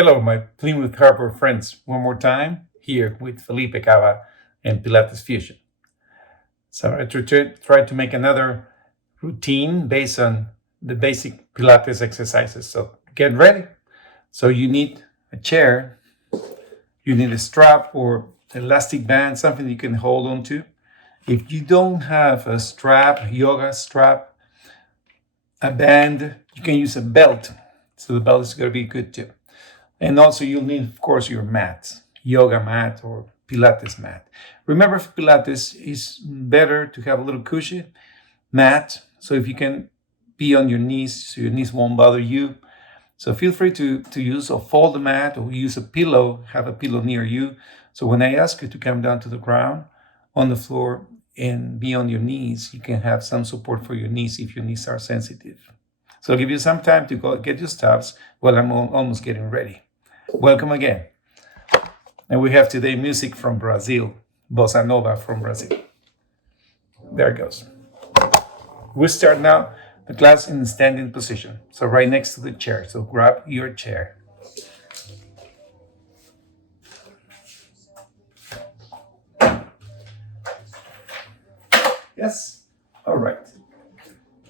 Hello, my Plymouth Harbor friends. One more time here with Felipe, Cava, and Pilates Fusion. So I tried to make another routine based on the basic Pilates exercises. So get ready. So you need a chair, you need a strap or elastic band, something you can hold on to. If you don't have a strap, yoga strap, a band, you can use a belt. So the belt is going to be good too. And also you'll need, of course, your mat, yoga mat or Pilates mat. Remember, for Pilates, is better to have a little cushion mat. So if you can be on your knees, so your knees won't bother you. So feel free to use a fold mat or use a pillow, have a pillow near you. So when I ask you to come down to the ground on the floor and be on your knees, you can have some support for your knees if your knees are sensitive. So I'll give you some time to go get your stuffs while I'm almost getting ready. Welcome again. And we have today music from Brazil, Bossa Nova from Brazil. There it goes. We start now the class in standing position. So right next to the chair. So grab your chair. Yes? All right.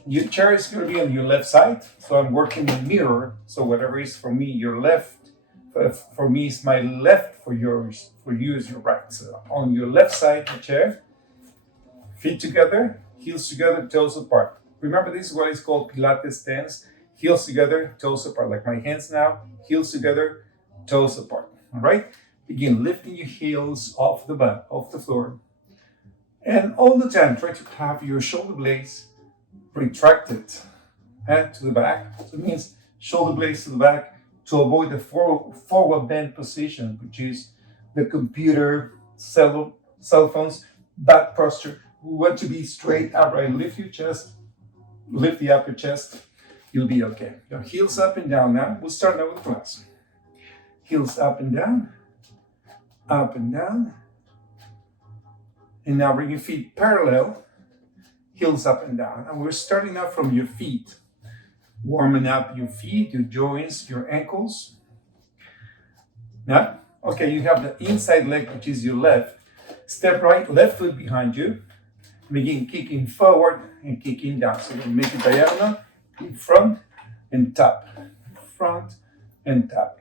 Your chair is going to be on your left side. So I'm working the mirror. So whatever is for me, your left. For me, it's my left. For you is your right. So on your left side of the chair, feet together, heels together, toes apart. Remember, this is what is called Pilates stance. Heels together, toes apart. Like my hands now, heels together, toes apart. All right? Begin lifting your heels off the floor. And all the time, try to have your shoulder blades retracted to the back. So it means shoulder blades to the back to avoid the forward bend position, which is the computer, cell phones, back posture. We want to be straight upright. Lift your chest, lift the upper chest. You'll be okay. Your heels up and down now. We'll start now with class. Heels up and down, up and down. And now bring your feet parallel, heels up and down. And we're starting out from your feet. Warming up your feet, your joints, your ankles. Now, okay, you have the inside leg, which is your left. Step right, left foot behind you. Begin kicking forward and kicking down. So you make it diagonal, in front and tap. Front and tap.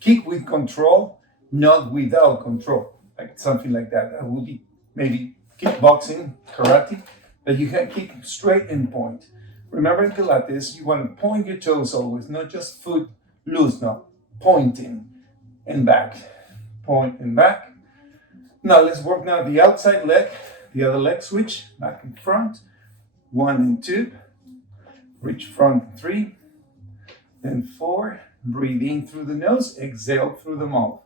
Kick with control, not without control. Like something like that. That would be maybe kickboxing, karate, but you can kick straight and point. Remember in Pilates, you want to point your toes always, not just foot loose, no. Pointing and back. Point and back. Now let's work now the outside leg, the other leg switch, back and front. 1 and 2. Reach front 3. Then 4. Breathe in through the nose, exhale through the mouth.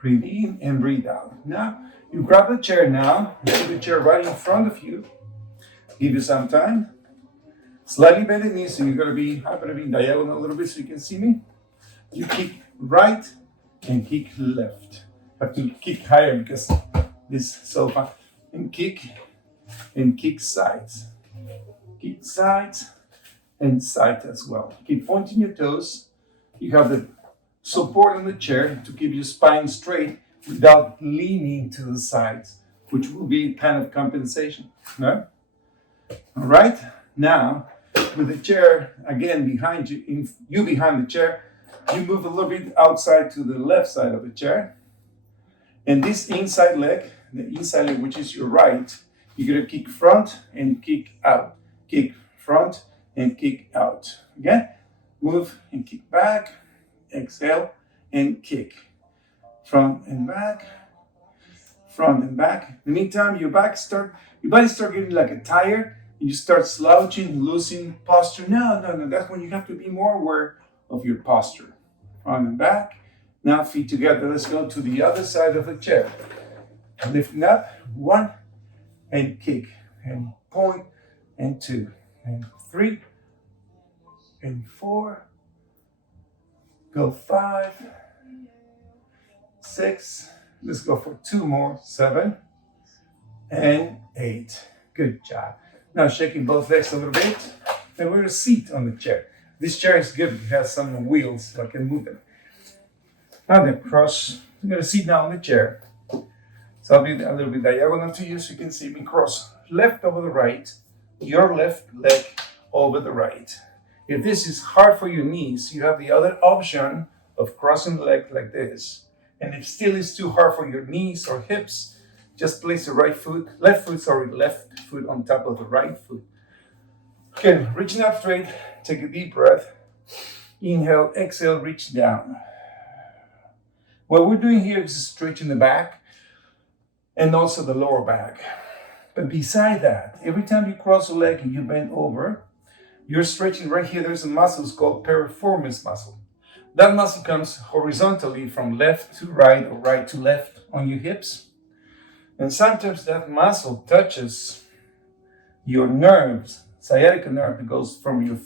Breathe in and breathe out. Now, you grab the chair now, you put the chair right in front of you. Give you some time. Slightly bend the knees, so I'm going to be diagonal a little bit so you can see me. You kick right and kick left. I have to kick higher because this sofa. And kick sides. Kick sides and side as well. Keep pointing your toes. You have the support on the chair to keep your spine straight without leaning to the sides, which will be kind of compensation. No? All right, now with the chair again behind you, behind the chair, you move a little bit outside to the left side of the chair. And this inside leg, which is your right, you're gonna kick front and kick out. Kick front and kick out. Again, move and kick back, exhale and kick. Front and back, front and back. In the meantime, your body start getting like a tired. You start slouching, losing posture. No. That's when you have to be more aware of your posture. Front and back. Now feet together. Let's go to the other side of the chair. Lifting up. 1 and kick. And point. And 2. And 3. And 4. Go 5. 6. Let's go for 2 more. 7. And 8. Good job. Now shaking both legs a little bit. And we're going to sit on the chair. This chair is good. It has some wheels, so I can move them. Now then, cross. I'm going to sit down on the chair. So I'll be a little bit diagonal to you so you can see me cross left over the right, your left leg over the right. If this is hard for your knees, you have the other option of crossing the leg like this. And if still is too hard for your knees or hips, just place the left foot on top of the right foot. Okay, reaching up straight, take a deep breath. Inhale, exhale, reach down. What we're doing here is stretching the back and also the lower back. But beside that, every time you cross a leg and you bend over, you're stretching right here. There's a muscle called piriformis muscle. That muscle comes horizontally from left to right or right to left on your hips. And sometimes that muscle touches your nerves, sciatica nerve that goes from your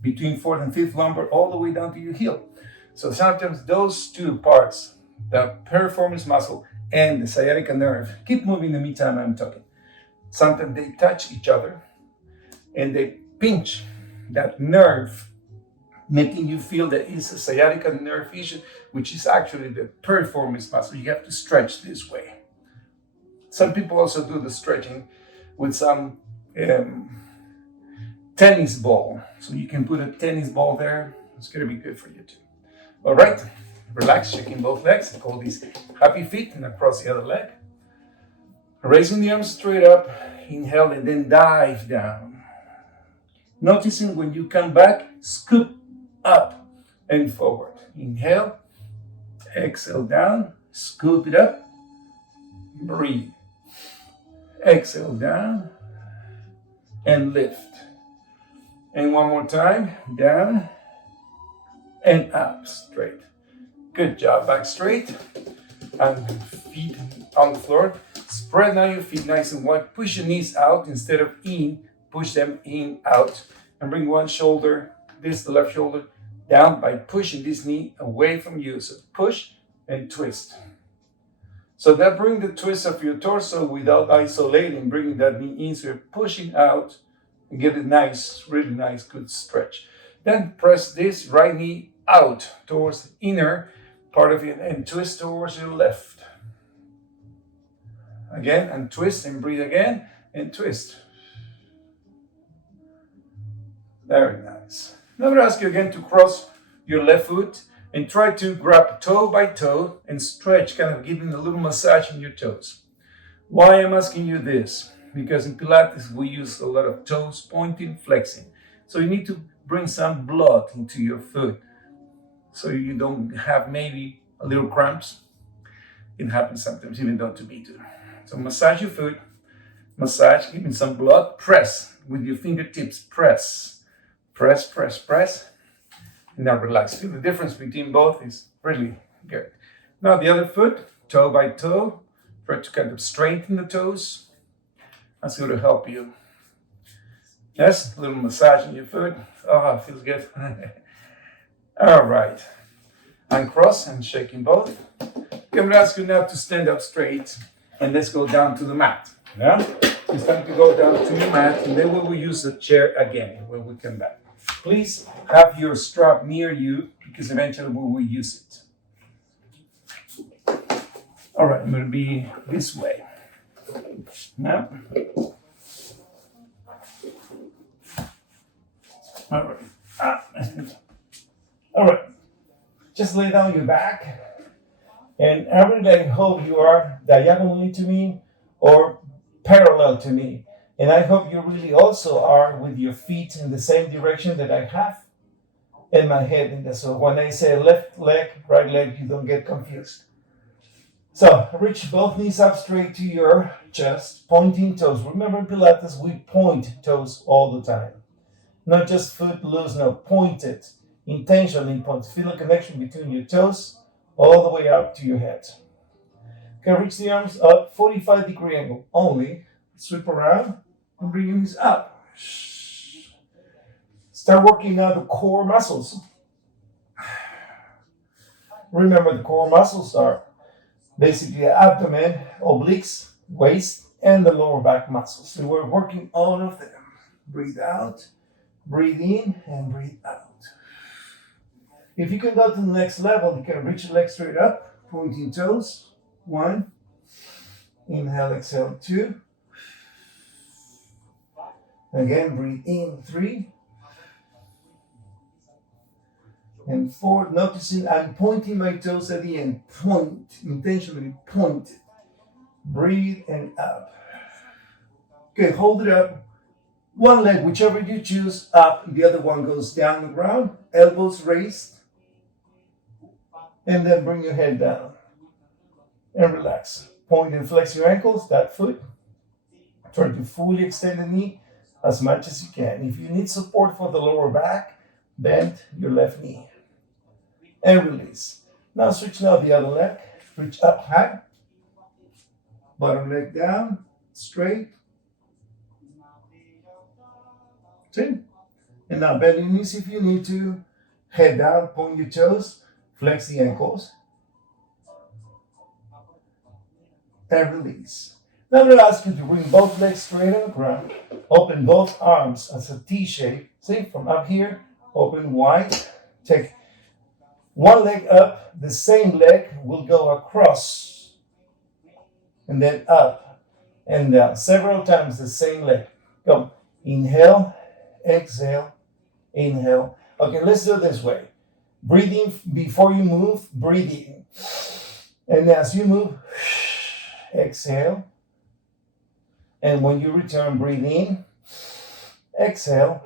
between fourth and fifth lumbar all the way down to your heel. So sometimes those two parts, the piriformis muscle and the sciatica nerve, keep moving in the meantime I'm talking. Sometimes they touch each other and they pinch that nerve, making you feel that it's a sciatica nerve issue, which is actually the piriformis muscle. You have to stretch this way. Some people also do the stretching with some tennis ball. So you can put a tennis ball there. It's going to be good for you too. All right, relax, shaking both legs. I call these happy feet and across the other leg. Raising the arms straight up, inhale and then dive down. Noticing when you come back, scoop up and forward. Inhale, exhale down, scoop it up, breathe. Exhale down and lift. And one more time, down and up, straight. Good job, back straight and feet on the floor. Spread now your feet nice and wide. Push your knees out instead of in. Push them in, out. And bring one shoulder, the left shoulder, down by pushing this knee away from you. So push and twist. So that brings the twist of your torso without isolating, bringing that knee in. So you're pushing out and get a nice, really nice, good stretch. Then press this right knee out towards the inner part of it and twist towards your left. Again, and twist and breathe again and twist. Very nice. Now I'm going to ask you again to cross your left foot and try to grab toe by toe and stretch, kind of giving a little massage in your toes. Why I'm asking you this? Because in Pilates we use a lot of toes pointing, flexing. So you need to bring some blood into your foot so you don't have maybe a little cramps. It happens sometimes, even though to me too. So massage your foot, massage, giving some blood, press with your fingertips, press, press, press, press. Now relax. Feel the difference between both is really good. Now the other foot, toe by toe. Try to kind of straighten the toes. That's going to help you. Yes, a little massage in your foot. Oh, feels good. All right. Uncross and shaking both. I'm going to ask you now to stand up straight and let's go down to the mat. Yeah? It's time to go down to your mat and then we will use the chair again when we come back. Please have your strap near you because eventually we will use it. All right, I'm going to be this way. Now. All right. All right. Just lay down your back. And I really hope you are diagonally to me or parallel to me. And I hope you really also are with your feet in the same direction that I have and my head in there. So when I say left leg, right leg, you don't get confused. So reach both knees up straight to your chest, pointing toes. Remember in Pilates, we point toes all the time. Not just foot loose, no, point it. Intentionally point. Feel a connection between your toes all the way up to your head. Okay, reach the arms up, 45-degree angle only. Sweep around and bring your knees up. Start working now the core muscles. Remember the core muscles are basically abdomen, obliques, waist, and the lower back muscles. So we're working all of them. Breathe out, breathe in, and breathe out. If you can go to the next level, you can reach your legs straight up, pointing toes. 1. Inhale, exhale, 2. Again, breathe in, 3. And 4. Noticing I'm pointing my toes at the end. Point, intentionally point. Breathe and up. Okay, hold it up. One leg, whichever you choose, up. The other one goes down the ground. Elbows raised. And then bring your head down. And relax. Point and flex your ankles, that foot. Try to fully extend the knee as much as you can. If you need support for the lower back, bend your left knee. And release. Now switch now the other leg. Reach up high. Bottom leg down, straight. Chin. And now bend your knees if you need to. Head down, point your toes, flex the ankles. And release. Now I'm going to ask you to bring both legs straight on the ground. Open both arms as a T shape. See, from up here, open wide. Take one leg up, the same leg will go across. And then up and down. Several times the same leg. Go. Inhale, exhale, inhale. Okay, let's do it this way. Breathe in before you move, breathe in. And as you move, exhale. And when you return, breathe in, exhale.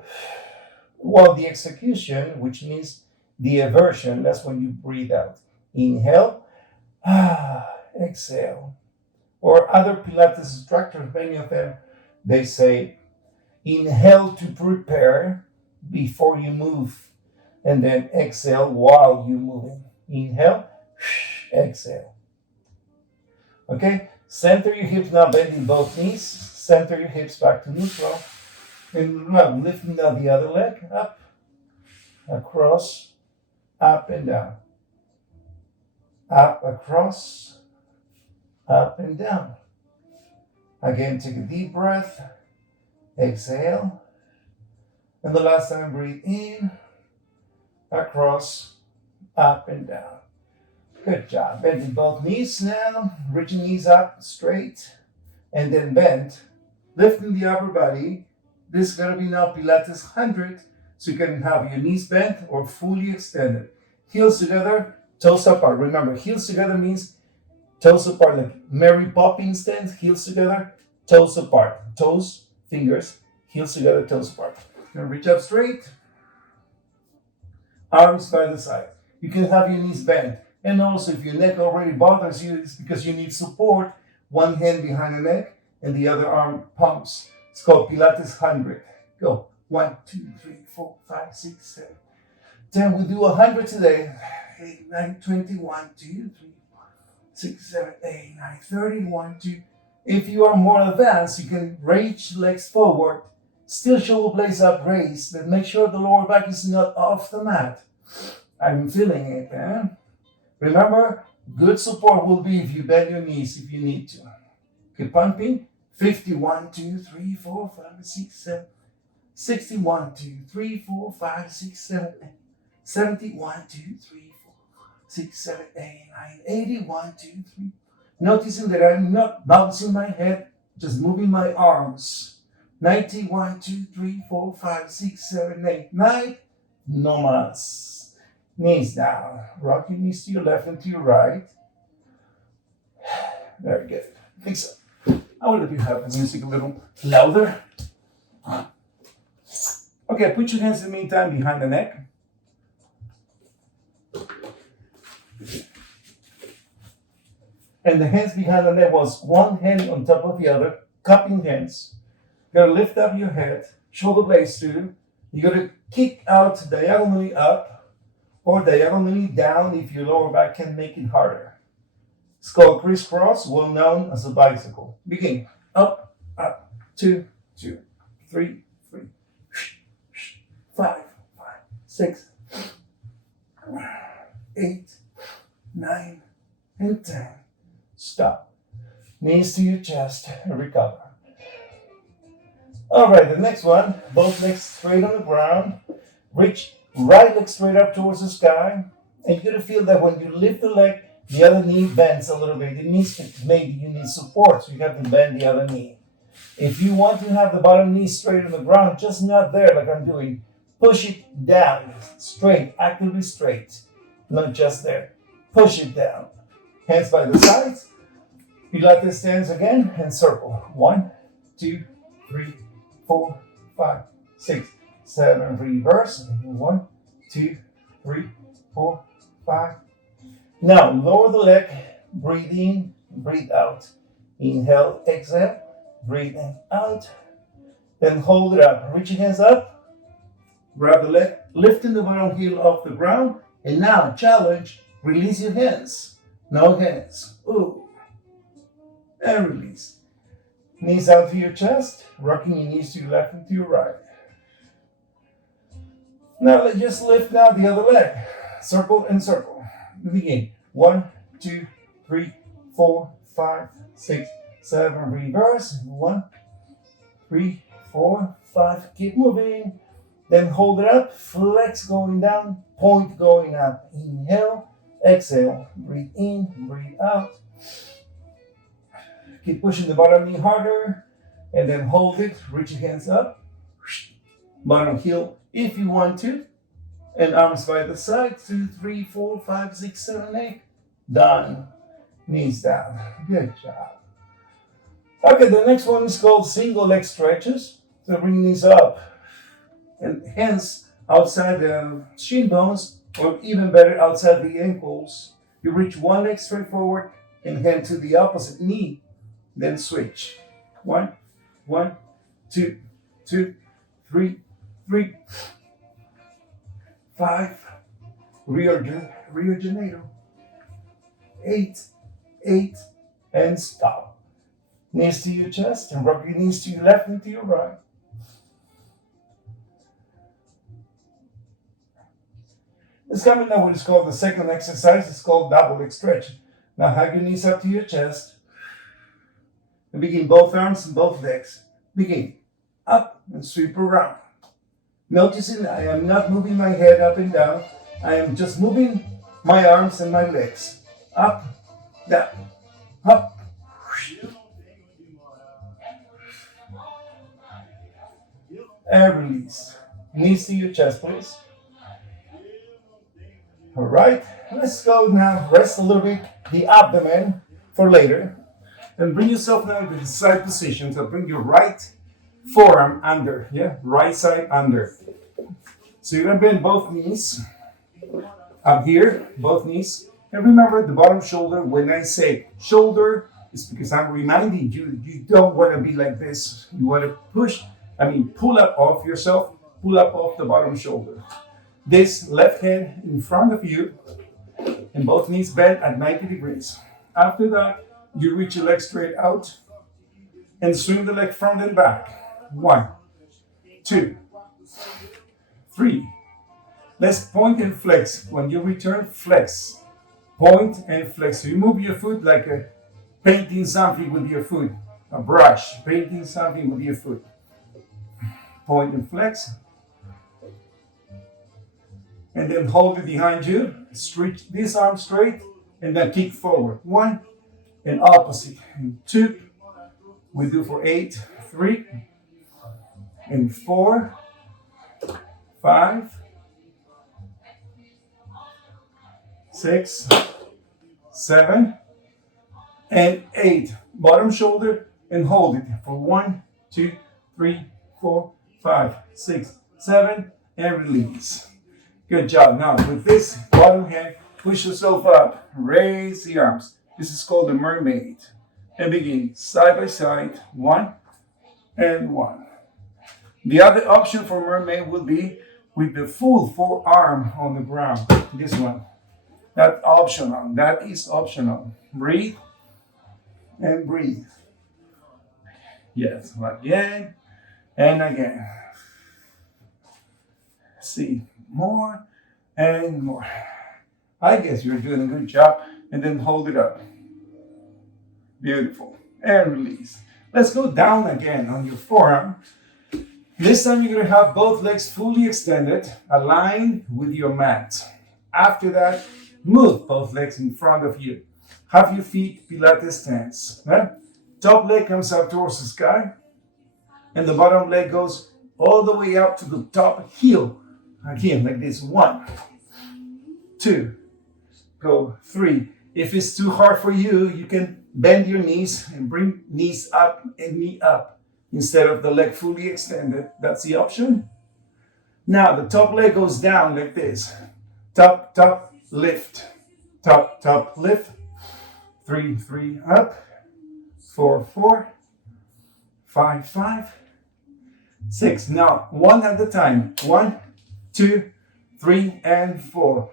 While the execution, which means the aversion, that's when you breathe out. Inhale, exhale. Or other Pilates instructors, many of them, they say, inhale to prepare before you move, and then exhale while you're moving. Inhale, exhale. Okay, center your hips now, bending both knees. Center your hips back to neutral. And now lifting now the other leg up, across, up and down. Up, across, up and down. Again, take a deep breath. Exhale. And the last time, breathe in, across, up and down. Good job. Bending both knees now. Reaching knees up straight. And then bend. Lifting the upper body. This is going to be now Pilates 100. So you can have your knees bent or fully extended. Heels together, toes apart. Remember, heels together means toes apart. Like Mary Poppins stance, heels together, toes apart. Toes, fingers, heels together, toes apart. Now reach up straight. Arms by the side. You can have your knees bent. And also, if your neck already bothers you, it's because you need support. One hand behind the neck and the other arm pumps. It's called Pilates 100. Go. 1, 2, 3, 4, 5, 6, 7, 10. We do 100 today. 8, 9, 20, 1, 2, 3, 4, 6, 7, 8, 9, 30, 1, 2. If you are more advanced, you can reach legs forward. Still shoulder blades up raised, but make sure the lower back is not off the mat. I'm feeling it, eh? Remember, good support will be if you bend your knees if you need to. Keep pumping. 51, 2, 3, 4, 5, 6, 7. 61, 2, 3, 4, 5, 6, 7, 8. 71, 2, 3, 4, 6, 7, 8, 9. 81, 2, 3. Noticing that I'm not bouncing my head, just moving my arms. 91, 2, 3, 4, 5, 6, 7, 8, 9. No mas. Knees down. Rock your knees to your left and to your right. Very good. I think so. I will let you have the music a little louder. Okay, put your hands in the meantime behind the neck. And the hands behind the neck was one hand on top of the other, cupping hands. You gotta lift up your head, shoulder blades too. You gotta kick out diagonally up or diagonally down if your lower back can make it harder. It's called crisscross, well known as a bicycle. Begin. Up, up, 2, 2, 3, 3, 5, 5, 6, 8, 9, and 10. Stop. Knees to your chest and recover. All right, the next one, both legs straight on the ground. Reach Right leg straight up towards the sky. And you're going to feel that when you lift the leg, the other knee bends a little bit. It means maybe you need support, so you have to bend the other knee. If you want to have the bottom knee straight on the ground, just not there like I'm doing, push it down, straight, actively straight, not just there. Push it down. Hands by the sides. Pilates stance again and circle. 1, 2, 3, 4, 5, 6, 7. Reverse. 1, 2, 3, 4, 5. Now lower the leg. Breathe in, breathe out. Inhale, exhale. Breathe in, out. Then hold it up. Reach your hands up. Grab the leg, lifting the bottom heel off the ground. And now, challenge, release your hands. No hands. Ooh. And release. Knees out to your chest, rocking your knees to your left and to your right. Now let's just lift now the other leg. Circle and circle. Begin. 1, 2, 3, 4, 5, 6, 7. Reverse. 1, 3, 4, 5. Keep moving. Then hold it up. Flex going down. Point going up. Inhale. Exhale. Breathe in. Breathe out. Keep pushing the bottom knee harder. And then hold it. Reach your hands up. Bottom heel if you want to. And arms by the side. 2, 3, 4, 5, 6, 7, 8. Done. Knees down. Good job. Okay, the next one is called single leg stretches. So bring knees up and hands outside the shin bones, or even better, outside the ankles. You reach one leg straight forward and hand to the opposite knee. Then switch. 1, 1, 2, 2, 3, 3, 5. Rio de Janeiro. 8, 8, and stop. Knees to your chest and rock your knees to your left and to your right. It's coming now what is called the second exercise. It's called double leg stretch. Now have your knees up to your chest. And begin both arms and both legs. Begin. Up and sweep around. Noticing I am not moving my head up and down. I am just moving my arms and my legs. Up, down, up. And release. Knees to your chest, please. All right, let's go now. Rest a little bit the abdomen for later. And bring yourself now to the side position. So bring your right forearm under. Yeah, right side under. So you're going to bend both knees. Up here, both knees. And remember the bottom shoulder. When I say shoulder, it's because I'm reminding you, you don't want to be like this. You want to pull up off yourself. Pull up off the bottom shoulder. This left hand in front of you and both knees bent at 90 degrees. After that, you reach your leg straight out and swing the leg front and back. 1, 2, 3. Let's point and flex. When you return, flex. Point and flex. So you move your foot like a painting something with your foot. A brush, painting something with your foot. Point and flex. And then hold it behind you. Stretch this arm straight and then kick forward. 1 and opposite. And 2. We do for 8. 3 and 4. 5. 6. 7 and 8. Bottom shoulder and hold it for 1, 2, 3, 4, 5, 6, 7 and release. Good job. Now with this bottom hand, push yourself up. Raise the arms. This is called the mermaid. And begin side by side. 1 and 1. The other option for mermaid will be with the full forearm on the ground. This one. That's optional. That is optional. Breathe and breathe. Yes. Again and again. See. More and more. I guess you're doing a good job. And then hold it up. Beautiful. And release. Let's go down again on your forearm. This time you're going to have both legs fully extended, aligned with your mat. After that, move both legs in front of you. Have your feet Pilates stance. Top leg comes up towards the sky, and the bottom leg goes all the way up to the top heel. Again, like this. 1, 2, go 3. If it's too hard for you, you can bend your knees and bring knees up and knee up instead of the leg fully extended. That's the option. Now the top leg goes down like this. Top, top, lift. Top, top, lift. 3, 3, up. 4, 4. 5, 5. 6. Now, one at a time. 1, 2, 3, and 4.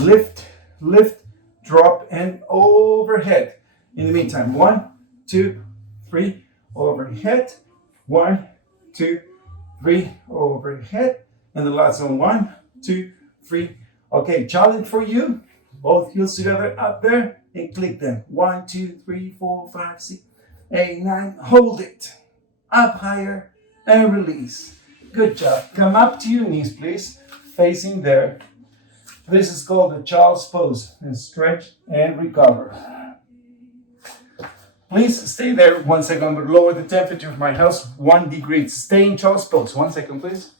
Lift, lift, drop, and overhead. In the meantime, 1, 2, 3, overhead. 1, 2, 3, overhead. And the last one, 1, 2, 3. Okay, challenge for you. Both heels together up there and click them. 1, 2, 3, 4, 5, 6, 8, 9. Hold it. Up higher and release. Good job. Come up to your knees, please. Facing there. This is called the child's pose. And stretch and recover. Please stay there 1 second, but lower the temperature of my house 1 degree. Stay in child's pose. 1 second, please.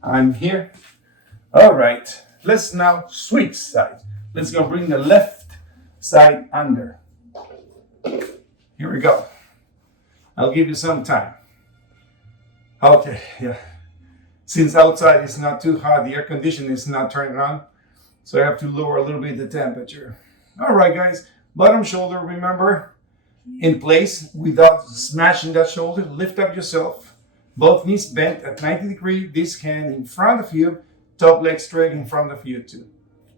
I'm here. All right. Let's now switch sides. Let's go bring the left side under. Here we go. I'll give you some time. Okay, yeah. Since outside is not too hot, the air conditioning is not turning on, so I have to lower a little bit the temperature. All right, guys. Bottom shoulder, remember, in place without smashing that shoulder. Lift up yourself. Both knees bent at 90 degrees. This hand in front of you. Top leg straight in front of you too.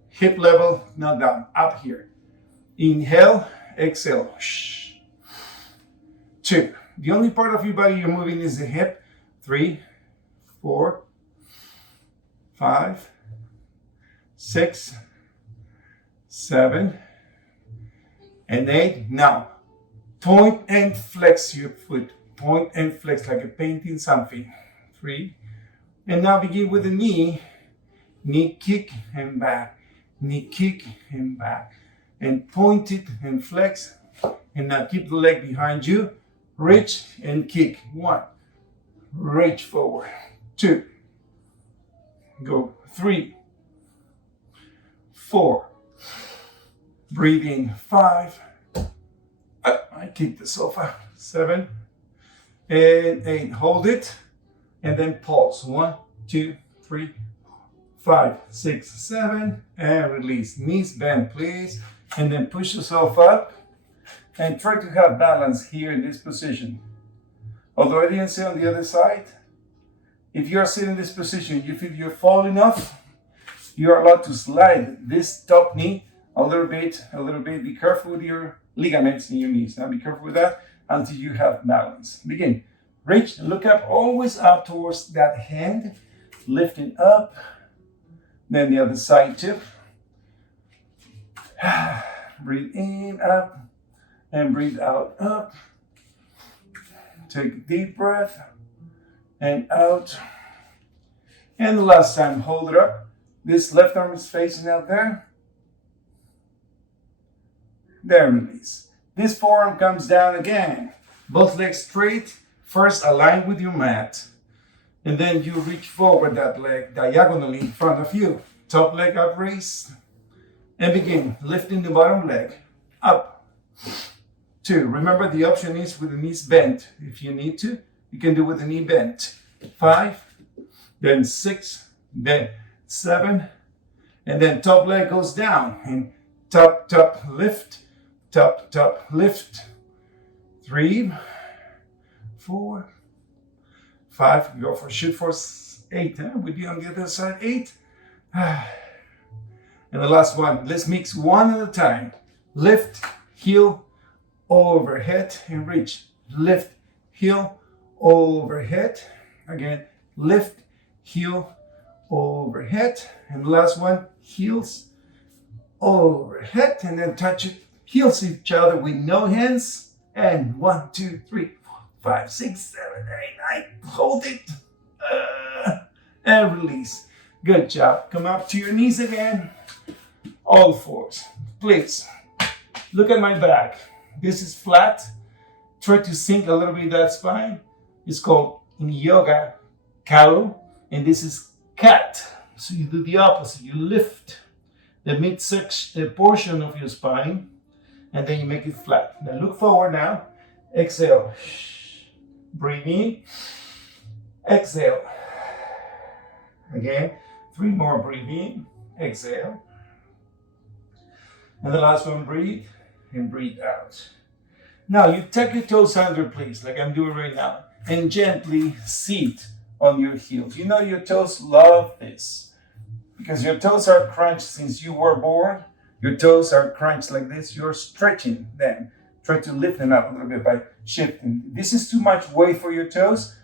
Hip level, not down. Up here. Inhale, exhale. Shh. 2. The only part of your body you're moving is the hip. 3, 4, 5, 6, 7, and 8. Now, point and flex your foot. Point and flex like a painting something. 3. And now begin with the knee. Knee kick and back. Knee kick and back. And point it and flex. And now keep the leg behind you. Reach and kick. 1. Reach forward. 2. Go. 3. 4. Breathe in. 5. I kick the sofa. 7. And 8. Hold it. And then pulse. 1, 2, 3, 5, 6, 7. And release. Knees bend, please. And then push yourself up. And try to have balance here in this position. Although I didn't say on the other side, if you are sitting in this position, you feel you're falling off, you are allowed to slide this top knee a little bit. Be careful with your ligaments in your knees. Now be careful with that until you have balance. Begin. Reach, look up, always up towards that hand. Lifting up. Then the other side too. Breathe in, up. And breathe out, up. Take a deep breath. And out. And the last time, hold it up. This left arm is facing out there. There, release. This forearm comes down again. Both legs straight. First, align with your mat. And then you reach forward that leg diagonally in front of you. Top leg upraised. And begin lifting the bottom leg up. 2. Remember, the option is with the knees bent. If you need to, you can do with the knee bent. 5, then 6, then 7, and then top leg goes down. And top, top, lift, top, top, lift. 3, 4, 5, go for shoot for 8. We'll be on the other side, 8. And the last one, let's mix one at a time. Lift, heel, overhead, and reach. Lift, heel, overhead. Again, lift, heel, overhead. And the last one, heels overhead, and then touch it. Heels each other with no hands. And 1, 2, 3, 4, 5, 6, 7, 8, 9. Hold it. And release. Good job. Come up to your knees again. All fours. Please. Look at my back. This is flat. Try to sink a little bit that spine. It's called in yoga, cow. And this is cat. So you do the opposite. You lift the midsection portion of your spine, and then you make it flat. Now look forward now. Exhale. Breathe in. Exhale. Again. 3 more. Breathe in. Exhale. And the last one, breathe and breathe out. Now you tuck your toes under, please, like I'm doing right now, and gently sit on your heels. You know your toes love this because your toes are crunched since you were born. Your toes are crunched like this. You're stretching them. Try to lift them up a little bit by shifting. This is too much weight for your toes.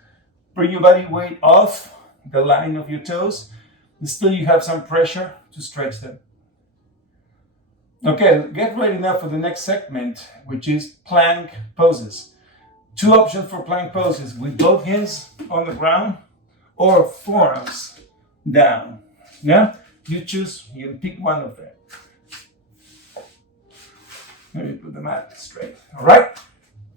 Bring your body weight off the line of your toes. And still you have some pressure to stretch them. Okay, get ready now for the next segment, which is plank poses. 2 options for plank poses, with both hands on the ground or forearms down. Yeah, you choose, you can pick one of them. Let me put the mat straight. All right,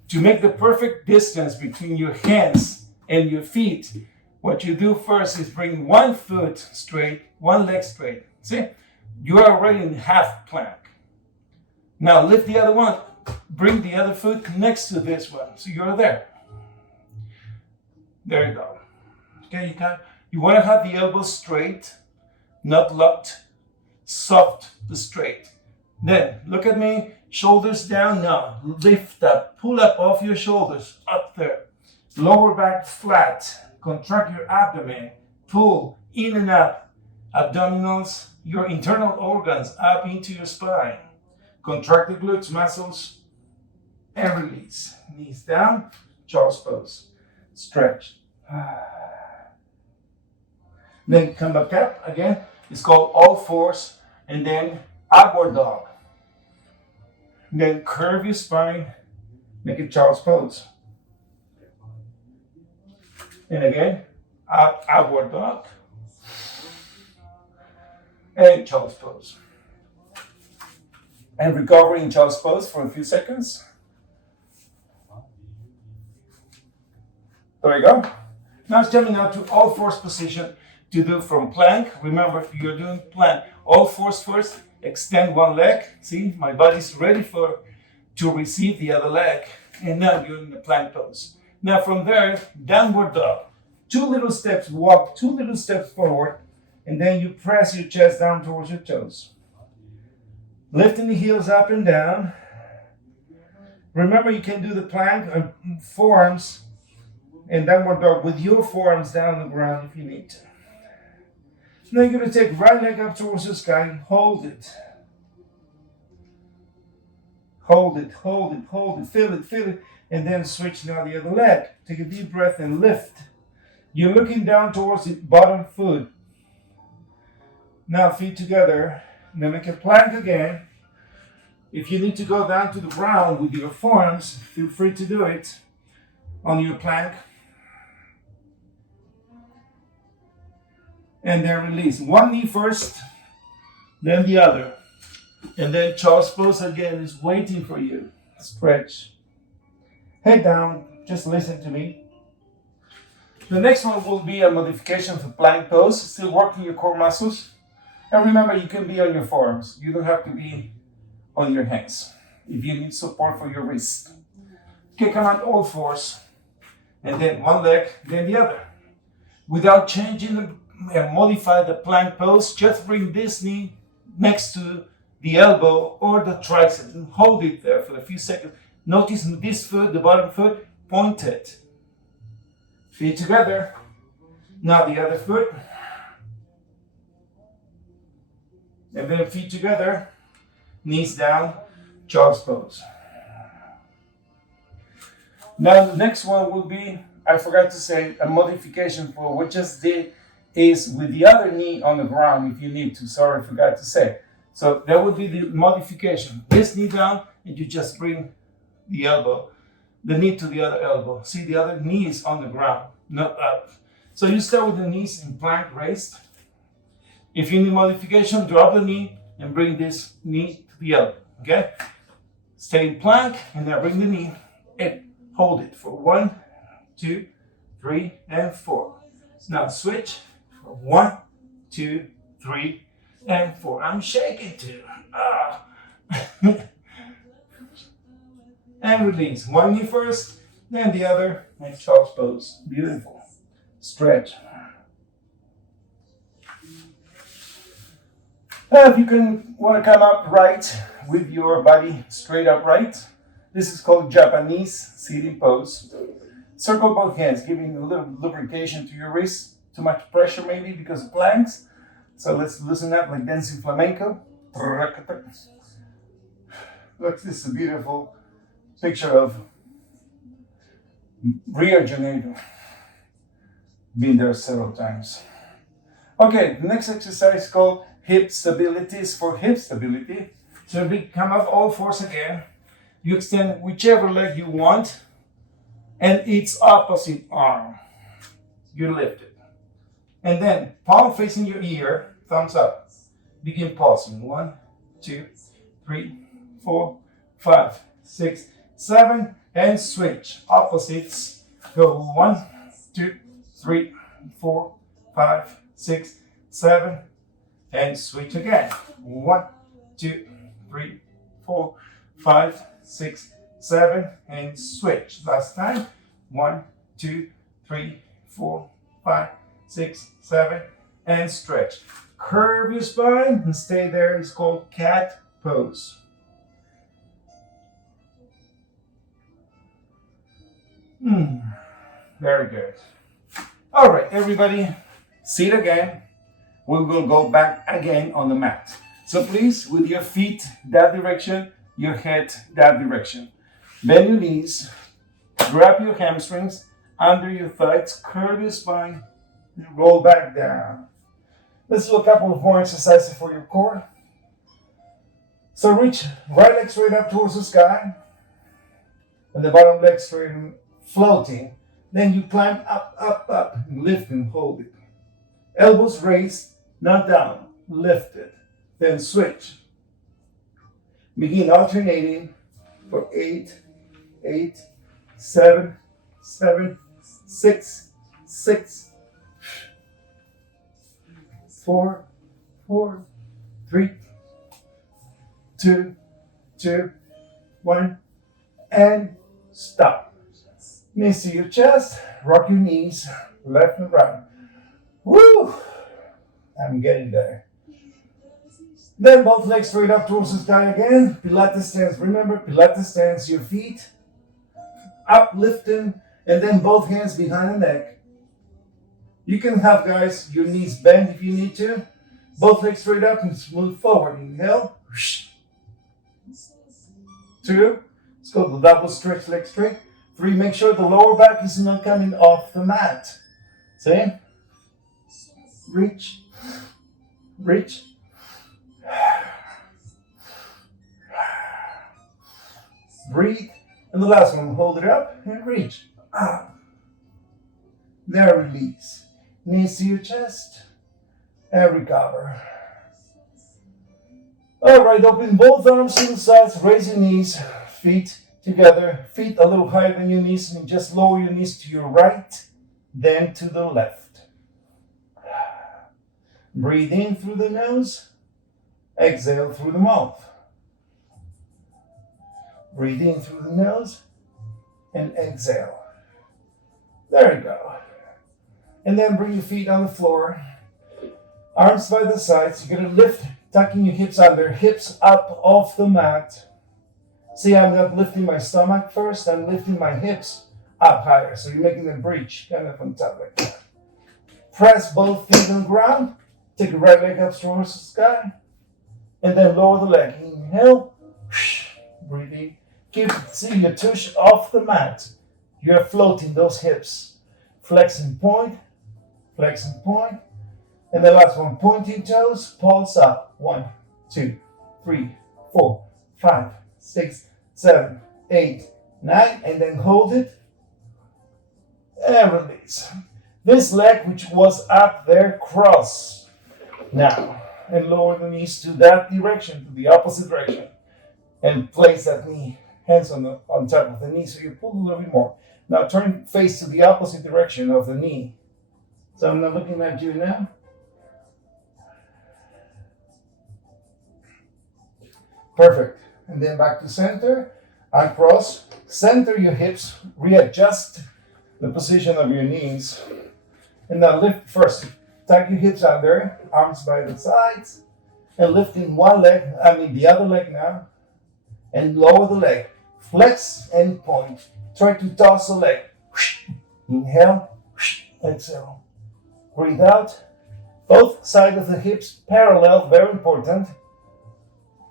to make the perfect distance between your hands and your feet, what you do first is bring one foot straight, one leg straight. See, you are already in half plank. Now lift the other one, bring the other foot next to this one, so you're there. There you go. Okay, you want to have the elbows straight, not locked, soft but straight. Then look at me, shoulders down now, lift up, pull up off your shoulders, up there. Lower back flat, contract your abdomen, pull in and up, abdominals, your internal organs up into your spine. Contract the glutes muscles and release. Knees down, child's pose. Stretch. Then come back up again. It's called all fours, and then upward dog. Then curve your spine, make it child's pose. And again, upward dog and child's pose. And recover in child's pose for a few seconds. There you go. Now it's jumping out to all fours position to do from plank. Remember, if you're doing plank, all fours first, extend one leg. See, my body's ready to receive the other leg. And now you're in the plank pose. Now from there, downward dog. 2 little steps, walk 2 little steps forward, and then you press your chest down towards your toes. Lifting the heels up and down. Remember, you can do the plank on forearms and downward dog with your forearms down on the ground if you need to. Now you're going to take right leg up towards the sky and hold it. Hold it, hold it, hold it, feel it, and then switch now the other leg. Take a deep breath and lift. You're looking down towards the bottom foot. Now feet together. Now make a plank again. If you need to go down to the ground with your forearms, feel free to do it on your plank. And then release. One knee first, then the other. And then child's pose again is waiting for you. Stretch. Head down, just listen to me. The next one will be a modification for plank pose, still working your core muscles. And remember, you can be on your forearms. You don't have to be on your hands if you need support for your wrist. Okay, come on all fours. And then one leg, then the other. Without changing modify the plank pose, just bring this knee next to the elbow or the tricep and hold it there for a few seconds. Notice this foot, the bottom foot, pointed. Feet together. Now the other foot. And then feet together, knees down, child's pose. Now the next one will be, I forgot to say, a modification for what we just did is with the other knee on the ground if you need to. Sorry, I forgot to say. So that would be the modification. This knee down, and you just bring the elbow, the knee to the other elbow. See, the other knee is on the ground, not up. So you start with the knees in plank raised. If you need modification, drop the knee and bring this knee to the elbow, okay? Stay in plank, and now bring the knee and hold it for 1, 2, 3, and 4. Now switch for 1, 2, 3, and 4. I'm shaking too. And release. One knee first, then the other, and child's pose. Beautiful. Stretch. If you want to come up right with your body straight upright, this is called Japanese sitting pose. Circle both hands, giving a little lubrication to your wrists. Too much pressure maybe because of planks. So let's loosen up like dancing flamenco. Look, this is a beautiful picture of Rio de Janeiro. Been there several times. Okay, the next exercise is called hip stabilities for hip stability. So we come up all fours again. You extend whichever leg you want, and its opposite arm. You lift it. And then palm facing your ear, thumbs up. Begin pulsing. 1, 2, 3, 4, 5, 6, 7, and switch. Opposites. Go 1, 2, 3, 4, 5, 6, 7, and switch again. 1, 2, 3, 4, 5, 6, 7, and switch. Last time. 1, 2, 3, 4, 5, 6, 7, and stretch. Curve your spine and stay there. It's called cat pose. Very good. All right, everybody, sit again. We will go back again on the mat. So please, with your feet that direction, your head that direction. Bend your knees, grab your hamstrings under your thighs, curve your spine, and roll back down. Let's do a couple of more exercises for your core. So reach right leg straight up towards the sky, and the bottom leg straight and floating. Then you climb up, up, up, and lift and hold it. Elbows raised, not down, lift it. Then switch. Begin alternating for 8, 8, 7, 7, 6, 6, 4, 4, 3, 2, 2, 1, and stop. Knees to your chest, rock your knees, left and right. Woo! I'm getting there. Then both legs straight up towards the sky again. Pilates stance. Remember, Pilates stance, your feet up, lifting, and then both hands behind the neck. You can have, guys, your knees bent if you need to. Both legs straight up and move forward. Inhale. 2. Let's go the double stretch, leg straight. 3. Make sure the lower back is not coming off the mat. See? Reach. Reach. Breathe. And the last one, hold it up and reach. Up. There, release. Knees to your chest. And recover. Alright, open both arms to the sides. Raise your knees. Feet together. Feet a little higher than your knees. And just lower your knees to your right. Then to the left. Breathe in through the nose. Exhale through the mouth. Breathe in through the nose and exhale. There you go. And then bring your feet on the floor. Arms by the sides. You're going to lift, tucking your hips under. Hips up off the mat. See, I'm not lifting my stomach first. I'm lifting my hips up higher. So you're making them breach kind of on top like that. Press both feet on the ground. Take your right leg up towards the sky. And then lower the leg. Inhale. Breathe in. Keep seeing your tush off the mat. You're floating those hips. Flex and point. Flex and point. And the last one, pointing toes, pulse up. 1, 2, 3, 4, 5, 6, 7, 8, 9, and then hold it and release. This leg, which was up there, cross now, and lower the knees to that direction, to the opposite direction, and place that knee, hands on top of the knee, so you pull a little bit more. Now turn face to the opposite direction of the knee. So I'm not looking at you now. Perfect. And then back to center, uncross, center your hips, readjust the position of your knees. And now lift first. Tuck your hips under, arms by the sides, and lifting one leg, the other leg now, and lower the leg. Flex and point. Try to toss the leg. Inhale, exhale. Breathe out. Both sides of the hips parallel, very important.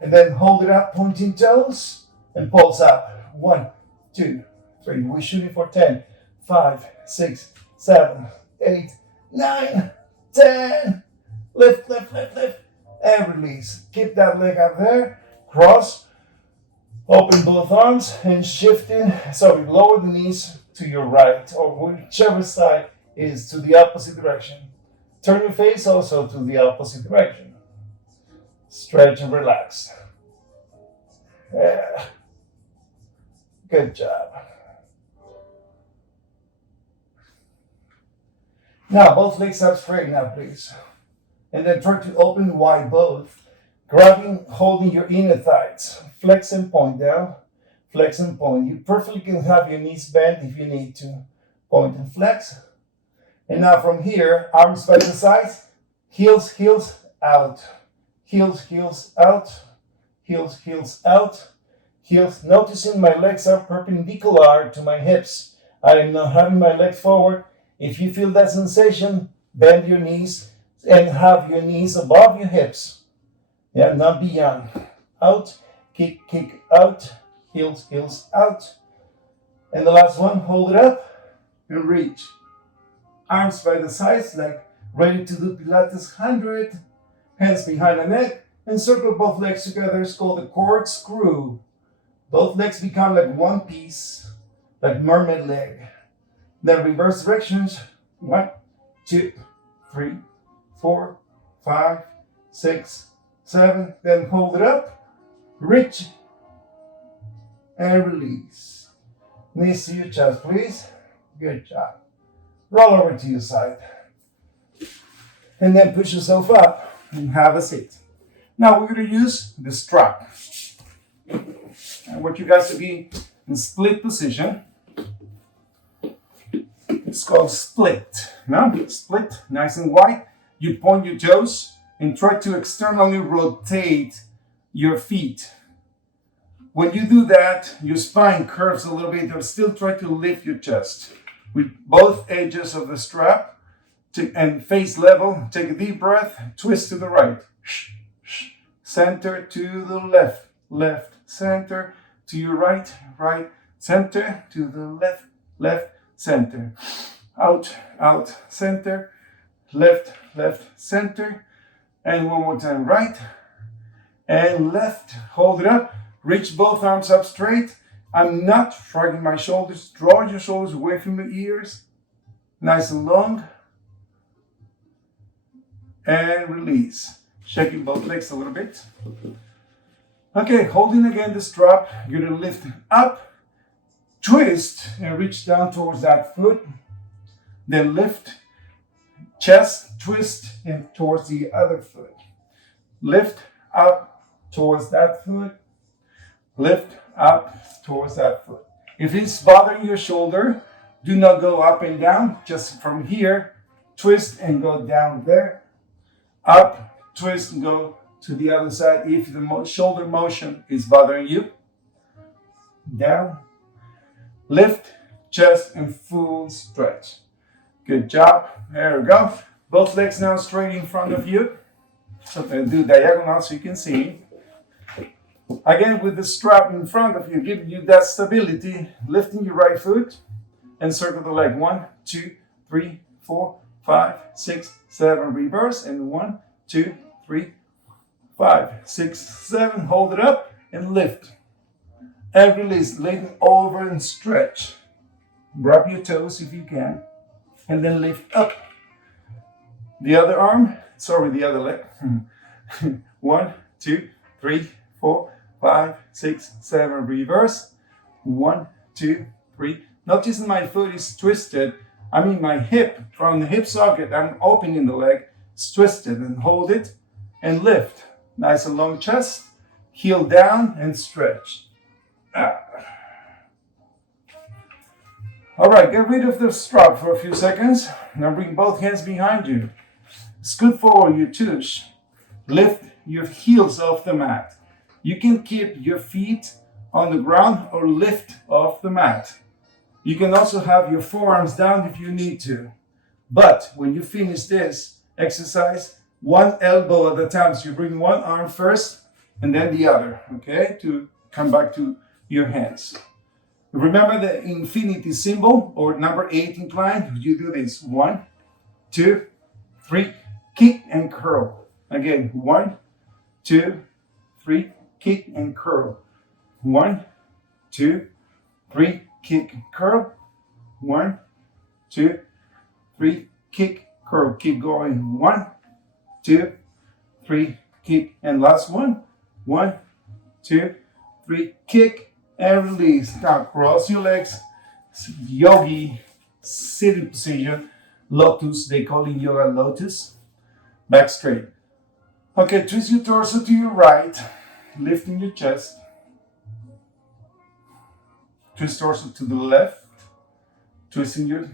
And then hold it up, pointing toes, and pulse up. 1, 2, 3. We're shooting for 10, 5, 6, 7, 8, 9, 10. Lift, lift, lift, lift, and release. Keep that leg up there. Cross. Open both arms and lower the knees to your right, or whichever side is to the opposite direction. Turn your face also to the opposite direction. Stretch and relax. Yeah. Good job. Now, both legs up straight now, please. And then try to open wide both. Holding your inner thighs. Flex and point down. Flex and point. You perfectly can have your knees bent if you need to. Point and flex. And now from here, arms by the sides. Heels, heels, out. Heels, heels, out. Heels, heels, out. Heels. Noticing my legs are perpendicular to my hips. I am not having my legs forward. If you feel that sensation, bend your knees and have your knees above your hips. Yeah, not beyond. Out, kick, kick, out. Heels, heels, out. And the last one, hold it up and reach. Arms by the sides, like ready to do Pilates 100. Hands behind the neck and circle both legs together. It's called a corkscrew. Both legs become like one piece, like mermaid leg. Then reverse directions. 1, 2, 3, 4, 5, 6, 7. Then hold it up, reach, and release. Knees to your chest, please. Good job. Roll over to your side. And then push yourself up and have a seat. Now we're going to use the strap. I want you guys to be in split position. It's called split. Now, split, nice and wide. You point your toes and try to externally rotate your feet. When you do that, your spine curves a little bit, but still try to lift your chest. With both edges of the strap and face level, take a deep breath, twist to the right. Center to the left, left, center to your right, right, center to the left, left, center. Out, out, center, left, left, center. And one more time, right and left. Hold it up. Reach both arms up straight. I'm not shrugging my shoulders. Draw your shoulders away from your ears. Nice and long. And release. Shaking both legs a little bit. Okay, holding again the strap. You're going to lift up, twist, and reach down towards that foot. Then lift, chest, twist, and towards the other foot. Lift up towards that foot. Lift up towards that foot. If it's bothering your shoulder, do not go up and down. Just from here, twist and go down there. Up, twist and go to the other side. If the shoulder motion is bothering you, down. Lift, chest, and full stretch. Good job. There we go. Both legs now straight in front of you. So do diagonal so you can see. Again, with the strap in front of you, giving you that stability, lifting your right foot and circle the leg. 1, 2, 3, 4, 5, 6, 7, reverse, and 1, 2, 3, 5, 6, 7, hold it up and lift. And release, lean over and stretch. Grab your toes if you can, and then lift up. The other arm, the other leg. 1, 2, 3, 4, 5, 6, 7, reverse. 1, 2, 3. Notice my foot is twisted. I mean my hip, from the hip socket, I'm opening the leg, it's twisted, and hold it and lift. Nice and long chest, heel down and stretch. All right, get rid of the strap for a few seconds. Now bring both hands behind you. Scoot forward your toes. Lift your heels off the mat. You can keep your feet on the ground or lift off the mat. You can also have your forearms down if you need to. But when you finish this exercise, one elbow at a time. So you bring one arm first and then the other, okay? To come back to your hands. Remember the infinity symbol or number 8 incline? You do this. 1, 2, 3, kick and curl. Again, 1, 2, 3, kick and curl. 1, 2, 3, kick, curl. 1, 2, 3, kick, curl. Keep going. 1, 2, 3, kick, and last one. 1, 2, 3, kick and release. Now cross your legs. Yogi sitting position. Lotus, they call it yoga lotus. Back straight. Okay, twist your torso to your right, lifting your chest. Twist torso to the left, twisting your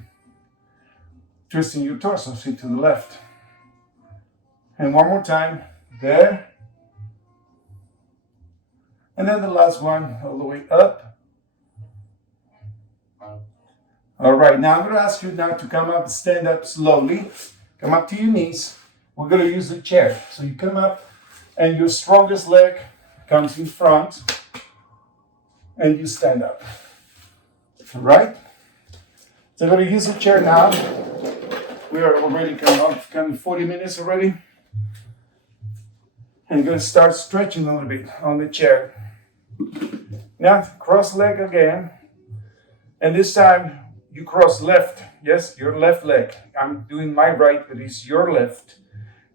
torso to the left. And one more time, there. And then the last one, all the way up. All right, now I'm going to ask you now to come up, stand up slowly. Come up to your knees. We're going to use the chair. So you come up and your strongest leg comes in front and you stand up. All right? So I'm going to use the chair now. We are already kind of 40 minutes already. And you're going to start stretching a little bit on the chair. Now, cross leg again. And this time, you cross left. Yes, your left leg. I'm doing my right, but it's your left.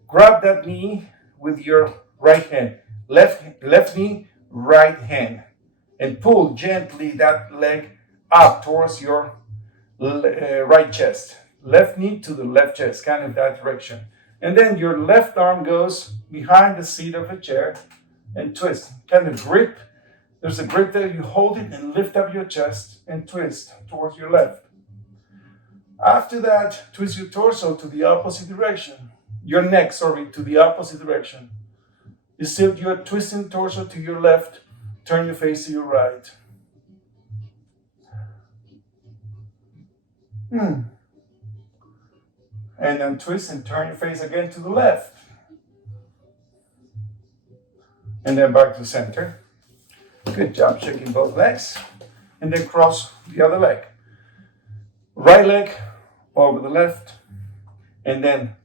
Grab that knee with your right hand. Left knee, right hand. And pull gently that leg up towards your right chest. Left knee to the left chest, kind of that direction. And then your left arm goes behind the seat of the chair and twist. Kind of grip. There's a grip there. You hold it and lift up your chest and twist towards your left. After that, twist your torso to the opposite direction. Your neck, to the opposite direction. You're twisting torso to your left. Turn your face to your right. And then twist and turn your face again to the left. And then back to center. Good job, shaking both legs. And then cross the other leg. Right leg over the left. And then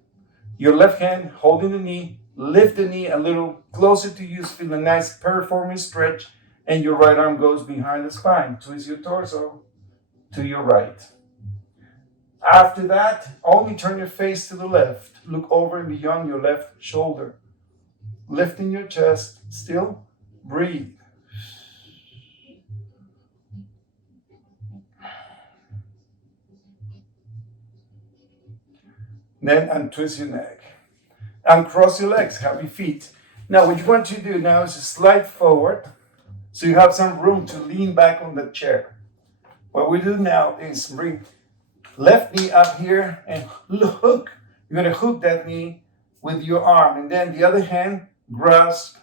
your left hand holding the knee. Lift the knee a little closer to you. Feel a nice piriform stretch. And your right arm goes behind the spine. Twist your torso to your right. After that, only turn your face to the left. Look over and beyond your left shoulder. Lifting your chest. Still, breathe. Then untwist your neck. Uncross your legs, happy feet. Now what you want to do now is to slide forward so you have some room to lean back on the chair. What we do now is bring left knee up here and hook. You're going to hook that knee with your arm and then the other hand grasp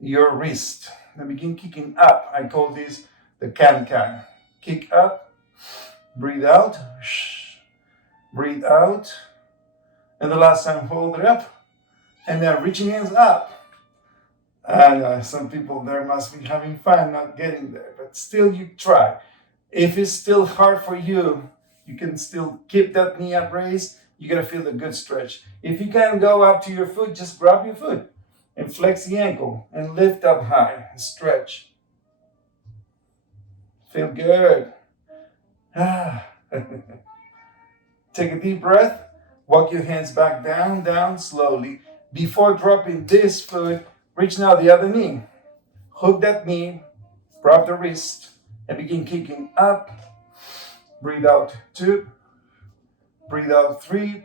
your wrist. Now begin kicking up. I call this the can-can. Kick up, breathe out, breathe out. And the last time, hold it up. And then reaching hands up. And some people there must be having fun not getting there. But still you try. If it's still hard for you, you can still keep that knee upraised you're gonna feel a good stretch. If you can't go up to your foot, just grab your foot and flex the ankle and lift up high and stretch. Feel good. Take a deep breath. Walk your hands back down, down slowly. Before dropping this foot, reach now the other knee. Hook that knee, grab the wrist, and begin kicking up. Breathe out 2. Breathe out 3.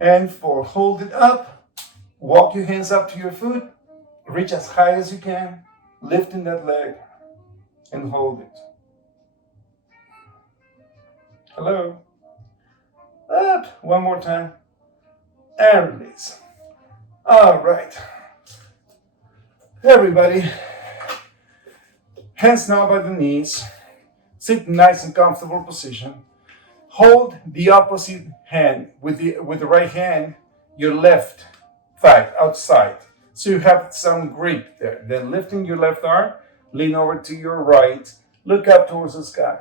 And 4. Hold it up. Walk your hands up to your foot. Reach as high as you can. Lifting that leg. And hold it. Hello. Up. One more time. And release. All right. Everybody. Hands now by the knees. Sit nice and comfortable position. Hold the opposite hand with the right hand, your left thigh outside. So you have some grip there. Then lifting your left arm, lean over to your right, look up towards the sky.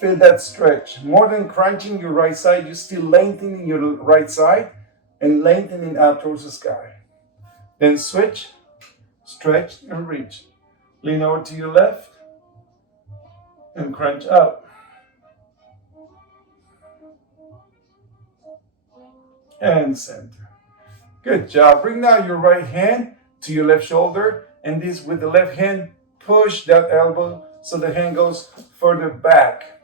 Feel that stretch. More than crunching your right side, you're still lengthening your right side and lengthening out towards the sky. Then switch, stretch and reach. Lean over to your left and crunch up. And center. Good job. Bring now your right hand to your left shoulder, and this with the left hand, push that elbow so the hand goes further back.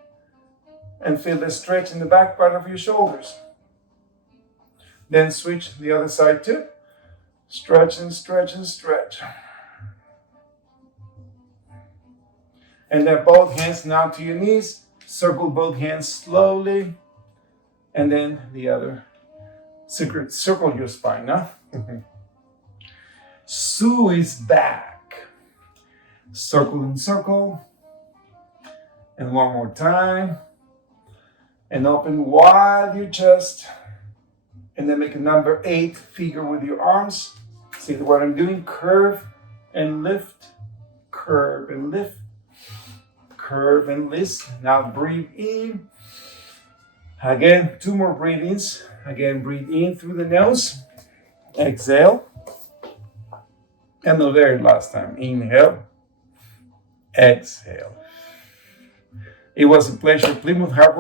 And feel the stretch in the back part of your shoulders. Then switch the other side too. Stretch and stretch and stretch. And then both hands now to your knees. Circle both hands slowly. And then the other. Circle your spine, huh? Sue is back. Circle and circle. And one more time. And open wide your chest. And then make a number 8 figure with your arms. See what I'm doing? Curve and lift. Curve and lift. Curve and lift. Now breathe in. Again, 2 more breathings. Again, breathe in through the nose. Exhale. And the very last time. Inhale. Exhale. It was a pleasure. Plymouth Harbor.